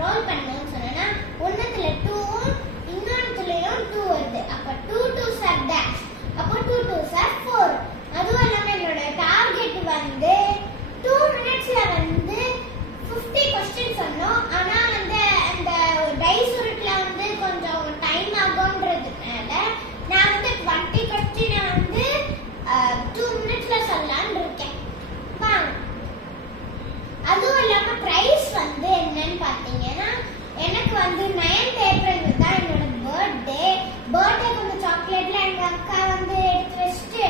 Role பண்ணுன்னு சொன்னா ஒன்னத்துல 2 இன்னொன்னுலயும் 2 வருது. அப்ப 2 2s are dash. அப்ப 2 2s are 4. அதுவும் இல்லாம என்னோட டார்கெட் வந்து 2 மினிட்ஸ்ல வந்து 50 क्वेश्चन சொன்னோம். ஆனா வந்து அந்த டைஸ் உருட்ல வந்து கொஞ்சம் டைம் ஆகும்ன்றதுனால நான் வந்து 20 क्वेश्चन வந்து 2 மினிட்ஸ்ல சொல்லலாம்னு இருக்கேன். வாங்க. அதுவும் இல்லாம பிரைஸ் வந்து என்னன்னு பாத்தீங்கன்னா எனக்கு வந்து 9th ஏப்ரல் தான் என்னோட பர்த்டே கொஞ்சம் சாக்லேட்ல எங்க அக்கா வந்து எடுத்து வச்சுட்டு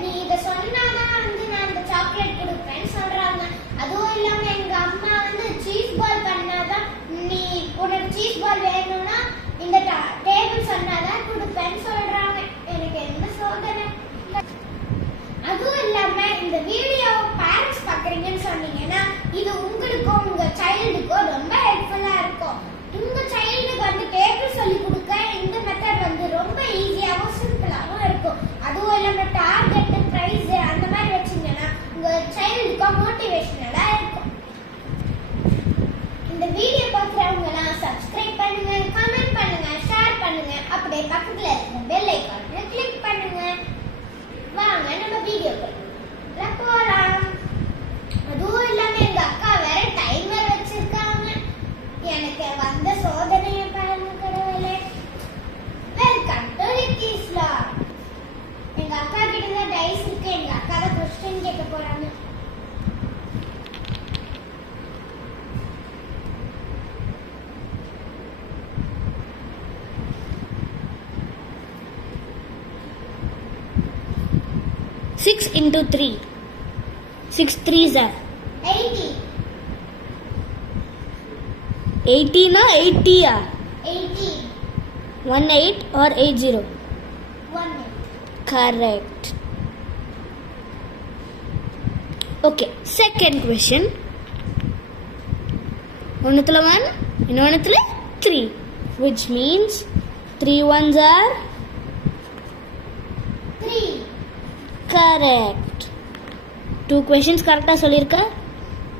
நீ இதை சொன்னாதான் வந்து நான் இந்த சாக்லேட் கொடுப்பேன்னு சொல்றாங்க. அதுவும் இல்லாம எங்க அம்மா வந்து சீஸ் பால் பண்ணாதான் நீ உனக்கு சீஸ் பால் வேணும்னா இந்த டேபிள் சொன்னாதான் கொடுப்பேன்னு சொல்றாங்க. எனக்கு என்ன சோதனை. அதுவும் இல்லாம இந்த வீடியோ பேரண்ட்ஸ் பாக்குறீங்கன்னு சொன்னீங்கன்னா இது உங்களுக்கும் உங்க சைல்டுக்கும் ரொம்ப ஹெல்ப்ஃபுல்லா இருக்கும். உங்க சைல்டுக்கு வந்து டேபிள் சொல்லி கொடுக்க இந்த மெத்தட் வந்து ரொம்ப ஈஸியாவும் சிம்பிளாவும் இருக்கும். அதுவும் இல்லாம டார்கெட் பிரைஸ் அந்த மாதிரி வச்சீங்கன்னா உங்க சைல்டுக்கு மோட்டிவேஷனலா இருக்கும். இந்த வீடியோ பார்க்குறவங்க எல்லாம் சப்ஸ்கிரைப் பண்ணுங்க, கமெண்ட் பண்ணுங்க, ஷேர் பண்ணுங்க, அப்படியே பக்கத்துல இருக்க பெல் ஐகானை கிளிக் பண்ணுங்க. வாங்க நம்ம வீடியோக்குள்ள போலாம். அதுவும் இல்லாம எங்க அக்கா வேற டைமர் வச்சிருக்காங்க. எனக்கு வந்த சோதனையை பாருங்க கடவுளே. வெல்கம் டு லிக்கிஸ் vlog. எங்க அக்கா கிட்ட தான் டைஸ் இருக்கு. எங்க அக்கா தான் क्वेश्चन கேட்க போறாங்க. Six into 3. 6 3s are 80. 80 na 80 ah? 80. 18 or 80? 1. Correct. Okay, second question. Onathula 1, innonathula 3, which means 3 ones are 3. correct. 2 questions correctா சொல்லிருக்க.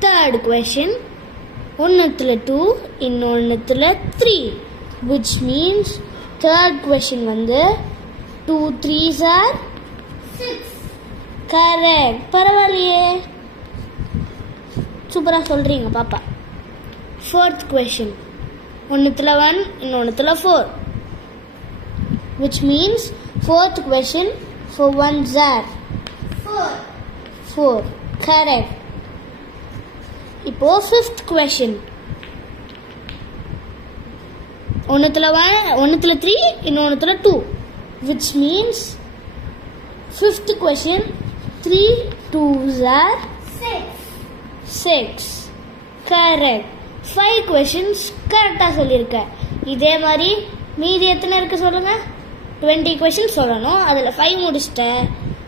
Third question, ஒன்னுத்துல 2 இன்னொன்னுத்துல 3, which means third question வந்து 2 3s are 6. correct. பரவாயில்லையே, சூப்பரா சொல்றீங்க பாப்பா. Fourth question, ஒன்னுத்துல 1 இன்னொன்னுத்துல 4, which means fourth question 4 ones are 4. Correct. இப்போ fifth question, ஒன்னுத்துல 3 இன்னொன்னுத்துல 2, which means fifth question 3 2s are 6. Correct. 5 questions கரெக்டா சொல்லிருக்க. இதே மாதிரி மீதி எத்தனை இருக்கு சொல்லுங்க. 20 questions சொல்லணும். அதுல 5 முடிச்சிட்ட.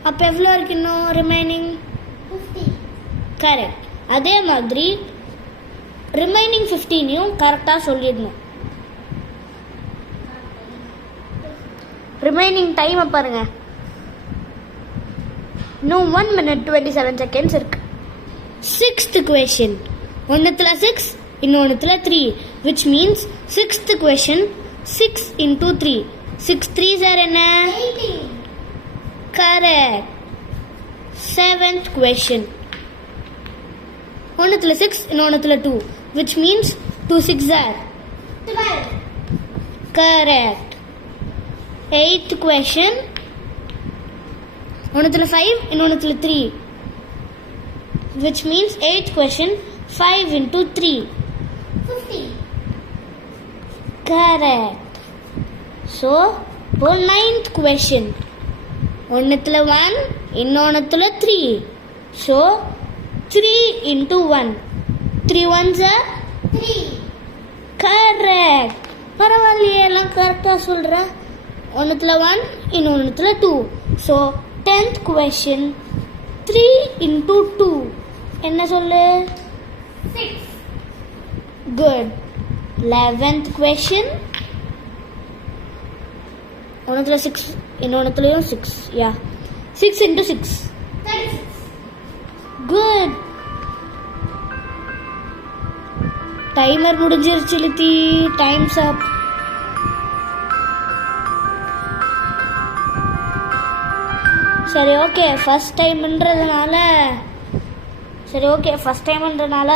அப்ப எவ்வளவு இருக்கு இன்னும் ரிமைனிங்? 50. கரெக்ட். அதே மாதிரி ரிமைனிங் 15யும் கரெக்டா சொல்லிடணும். ரிமைனிங் டைம் பாருங்க. இன்னும் 1 minute 27 seconds இருக்கு. Sixth question, ஒன்னுத்துல 6 இன்னொன்னுத்துல 3, which means sixth question 6 into 3. 6 3s are என்ன? 18. Correct. Seventh question, ஒன்னுத்துல 6 இன்னொன்னுத்துல 2, which means 2 6s are 12. correct. Eighth question, ஒன்னுத்துல 5 இன்னொன்னுத்துல 3, which means eighth question 5 into 3. 50. Correct. So, ninth question, ஒன்னுத்துல 1 இன்னொன்னுத்துல 3, so 3 into 1, 3 ones are 3. correct. பரவாயில்லையே, எல்லாம் கரெக்டா சொல்ற. ஒன்னுத்துல 1 இன்னொன்னுத்துல 2, so 10th question 3 into 2 என்ன சொல்லு? 6. Good. 11th question, ஒன்னுத்துல 6 இன்னொன்னுத்துலயும் 6, yeah, 6 into 6 36. good. Timer முடிஞ்சிருச்சு லித்தி. Times அப். சரி okay, first டைம்ன்றதுனால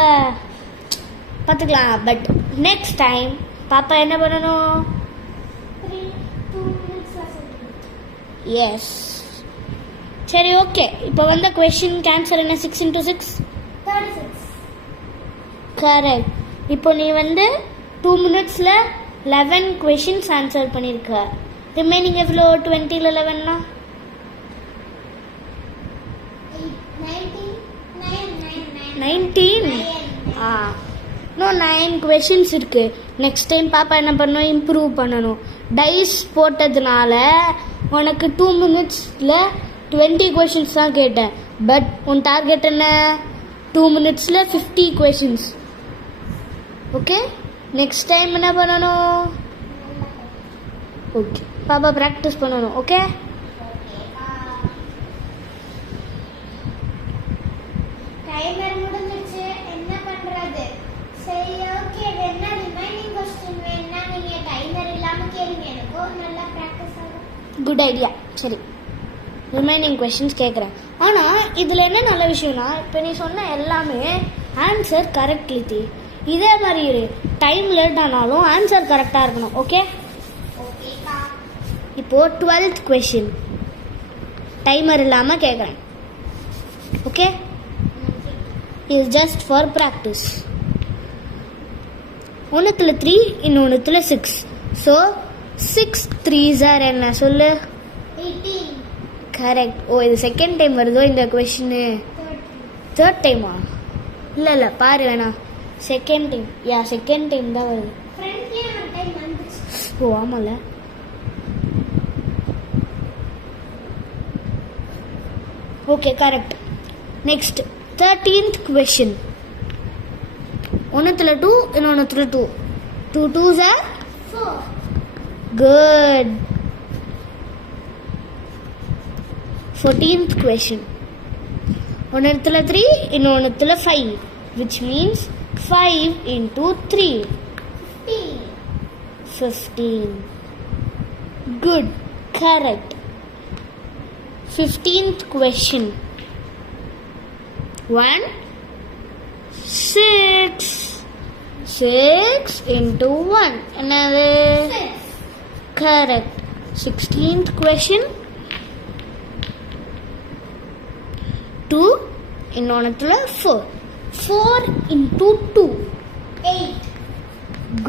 பார்த்துக்கலாம். But next time பாப்பா என்ன பண்ணணும்? 2 minutes சொல்லுங்க. எஸ். சரி ஓகே, இப்போ வந்த கொஷினுக்கு ஆன்சர் என்ன? 6 into 6 36. கரெக்ட். இப்போ நீ 2 minutesல 11 கொஷின்ஸ் ஆன்சர் பண்ணியிருக்க. ரிமைனிங் எவ்வளோ? 20ல் 11னா 19. இன்னும் 9 கொஷின்ஸ் இருக்கு. நெக்ஸ்ட் டைம் பாப்பா என்ன பண்ணணும்? இம்ப்ரூவ் பண்ணணும். டைஸ் போட்டதுனால உனக்கு 2 minutesல 20 கொஷின்ஸ் தான் கேட்டேன். பட் உன் டார்கெட் என்ன? 2 minutesல 50 கொஷின்ஸ். ஓகே, நெக்ஸ்ட் டைம் என்ன பண்ணணும்? ஓகே, பாப்பா ப்ராக்டிஸ் பண்ணணும். ஓகே, டைமர் முடிஞ்சிருச்சு, என்ன பண்றது? சரி ஓகே, வேணா ரிமைனிங் क्वेश्चन வேணா நீங்க டைமர் இல்லாம கேளுங்க, எனக்கும் நல்லா பிராக்டிஸ் ஆகும். Good idea. சரி, ரிமைனிங் கொஷின்ஸ் கேட்குறேன். ஆனால் இதில் என்ன நல்ல விஷயம்னா, இப்போ நீ சொன்ன எல்லாமே ஆன்சர் கரெக்ட் லித்தி. இதே மாதிரி டைம் லேட் ஆனாலும் ஆன்சர் கரெக்டாக இருக்கணும். ஓகே, ஓகேக்கா. இப்போது 12th கொஷின் டைமர் இல்லாமல் கேட்குறேன். ஓகே, இது ஜஸ்ட் ஃபார் ப்ராக்டிஸ். ஒன்றுத்தில் 3, இன்னொன்றுத்தில் 6. ஸோ 6 3s are என்ன சொல்லு? 18. கரெக்ட். ஓ, இது செகண்ட் டைம் வருதோ இந்த கொஷின்னு? தேர்ட் டைமா? இல்லை பாரு வேணா. Second time. செகண்ட் டைம் தான் வருது. ஃப்ரெண்ட்லயே ஒரு டைம் வந்துச்சு. ஓ ஆமாம்ல. Okay, correct. Next 13th question. ஒன்றுத்தில் 2, இன்னொன்றுத்தில் 2. 2 2s are 4. good. 14th question. ஒன்றுத்தில் 3, இன்னொன்றுத்தில் 5, which means 5 into 3. 15. Good. Correct. 15th question. 1 6. 6 into 1. Another. 6. Correct. 16th question. 2 இன்னொன்னுல 4. 4 into 2. 8.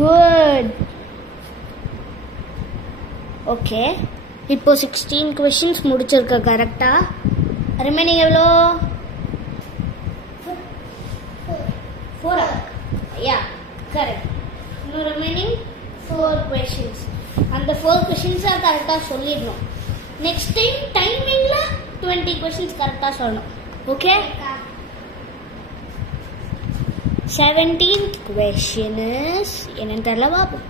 Good. Okay, இப்போ 16 கொஷின்ஸ் முடிச்சிருக்க கரெக்டா? ரிமைனிங் எவ்வளோ? 4. கரெக்ட். இன்னும் ரிமைனிங் 4 கொஷின்ஸ். அந்த 4 கொஷின்ஸை கரெக்டாக சொல்லிடணும். நெக்ஸ்ட் டைம் டைமிங்கில் 20 கொஷின்ஸ் கரெக்டாக சொல்லணும். ஓகே, 17th question is என்னன்னு தெரியல பாப்போம்.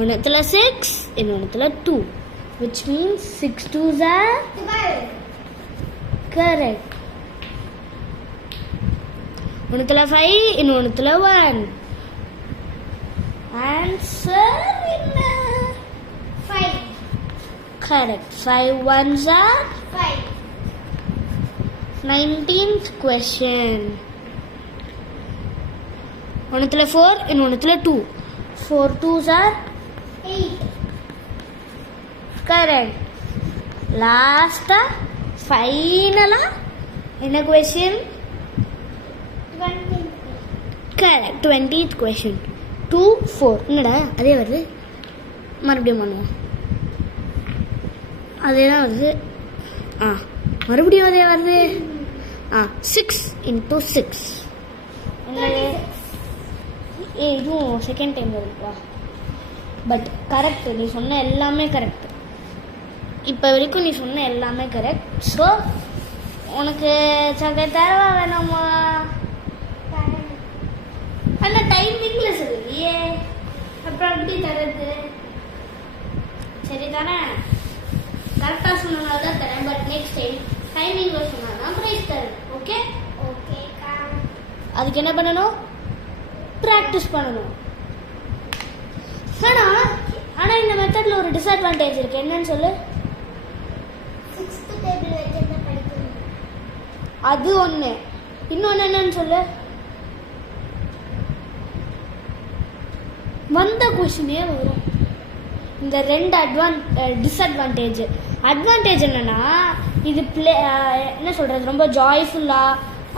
ஒன்றுத்தில் 6, இன்னொன்றுத்தில் 2, which means 6 2s are 12. correct. ஒன்றுத்தில் 5, இன்னொன்றுத்தில் 1. Answer என்ன? 5. Correct. 5 1s are 5. 19th question. ஒன்றுத்தில் 4, இன்னொன்றுத்தில் 2. 4 2s are 8. correct. லாஸ்டா ஃபைனலா என்ன கொஸ்டின்? 20. correct. 20th question. 2 4. என்னடா அதே வருது? மறுபடியும் பண்ணுவோம். அதே தான் வருது. மறுபடியும் அதே வருது. 6 into 6. என்னது? இதுவும் செகண்ட் டைம் வருதுப்பா. பட் கரெக்ட், நீ சொன்ன எல்லாமே கரெக்ட். இப்போ வரைக்கும் நீ சொன்ன எல்லாமே கரெக்ட். ஸோ உனக்கு சக்கரை தரவா வேணாமா? ஆனால் டைமிங்கில் சொல்லுவியே, அப்புறம் எப்படி தரது? சரி தானே, கரெக்டாக சொன்னனால தான் தரேன். பட் நெக்ஸ்ட் டைம் டைமிங்கில் சொன்னால் தான் ப்ரைஸ் தரேன். ஓகே, ஓகேக்கா. அதுக்கு என்ன பண்ணணும்? ப்ராக்டிஸ் பண்ணணும். ஆனா இந்த மெத்தட்ல ஒரு டிஸ்அட்வான்டேஜ் இருக்கு. என்னன்னு சொல்லு? 6th டேபிள் வச்சிருந்தா படிக்கணும். அது ஒண்ணு. இன்னொன்னு என்னன்னு சொல்லு? வந்த கொஸ்டினே வரும். இந்த ரெண்டு டிஸ்அட்வான்டேஜ். அட்வான்டேஜ் என்னன்னா இது என்ன சொல்றது, ரொம்ப ஜாய்ஃபுல்லா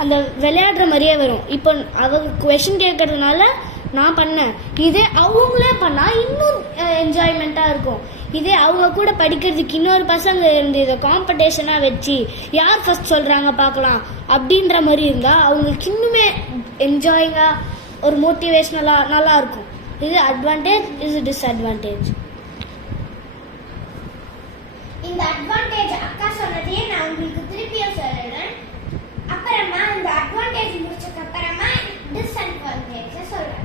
அந்த விளையாடுற மாதிரியே வரும். இப்போ அவங்க கொஸ்டின் கேட்கறதுனால நான் பண்ணேன், இதே அவங்களே பண்ணா இன்னும் என்ஜாய்மெண்டா இருக்கும். இதே அவங்க கூட படிக்கிறதுக்கு இன்னொரு பசங்க இருந்து இதை காம்படிஷனா வச்சு யார் ஃபர்ஸ்ட் சொல்றாங்க பார்க்கலாம் அப்படின்ற மாதிரி இருந்தா அவங்களுக்கு இன்னுமே என்ஜாயிங்கா ஒரு மோட்டிவேஷனலா நல்லா இருக்கும். இது அட்வான்டேஜ், இது டிஸ்அட்வான்டேஜ். இந்த அட்வான்டேஜ் அக்கா சொன்னதையே நான் உங்களுக்கு திருப்பியும் சொல்றேன். அப்புறமா இந்த அட்வான்டேஜ் முடிச்சதுக்கு அப்புறமா டிஸ்அட்வான்டேஜ் சொல்றேன்.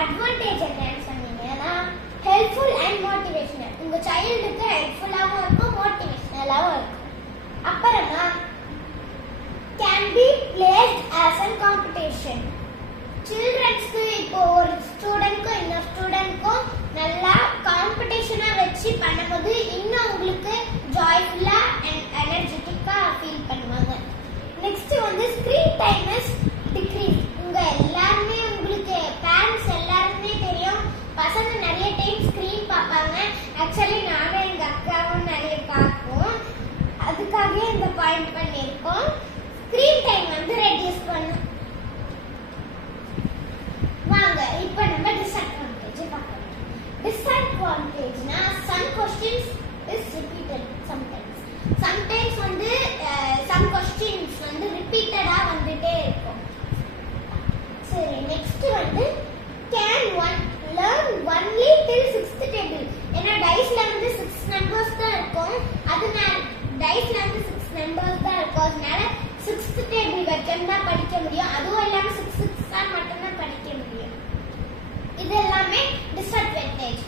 அட்வான்டேஜ் என்னன்னு சொன்னீங்கன்னா ஹெல்ப்ஃபுல் அண்ட் மோட்டிவேஷனல். உங்க சைல்டுக்கு ஹெல்ப்ஃபுல்லாகவும் இருக்கும், மோட்டிவேஷனலாகவும் இருக்கும். அப்புறமா can be placed as a competition. சில்ட்ரன்ஸ்க்கு இப்போ ஒரு ஸ்டூடெண்ட்க்கும் இன்னொரு ஸ்டூடெண்ட்க்கும் நல்லா காம்படிஷனா வச்சு பண்ணும்போது இன்னும் உங்களுக்கு ஜாய்ஃபுல்லா அண்ட் எனர்ஜெட்டிக்கா ஃபீல் பண்ணுவாங்க. நெக்ஸ்ட் வந்து ஸ்கிரீன் டைம் இஸ் டிக்ரீஸ். உங்க எல்லாருமே உங்களுக்கு பேரண்ட்ஸ் எல்லாருமே தெரியும், பசங்க நிறைய டைம் ஸ்கிரீன் பார்ப்பாங்க. ஆக்சுவலி நானும் எங்க அக்காவும் நிறைய பார்ப்போம். அதுக்காகவே இந்த பாயிண்ட் பண்ணியிருக்கோம். ஸ்கிரீன் டைம் வந்து ரெடியூஸ் பண்ணும். வாங்க இப்போ நம்ம டிஸ்அட்வான்டேஜ் பார்க்கலாம். டிஸ்அட்வான்டேஜ்னா some questions is repeated sometimes. Sometimes வந்து some questions வந்து ரிப்பீட்டடா வந்துட்டே இருக்கும். சரி, நெக்ஸ்ட் வந்து can one learn only till 6th table. ஏன்னா டைஸ்ல வந்து 6 நம்பர்ஸ் தான் இருக்கும். அதனால டைஸ்ல வந்து 6 நம்பர்ஸ் தான் இருக்கும். அதனால 6th table வரைக்கும் தான் படிக்க முடியும். அதுவும் இல்லாம 6 தான் மட்டும் தான் படிக்க முடியும். இது எல்லாமே டிஸ்அட்வான்டேஜ்.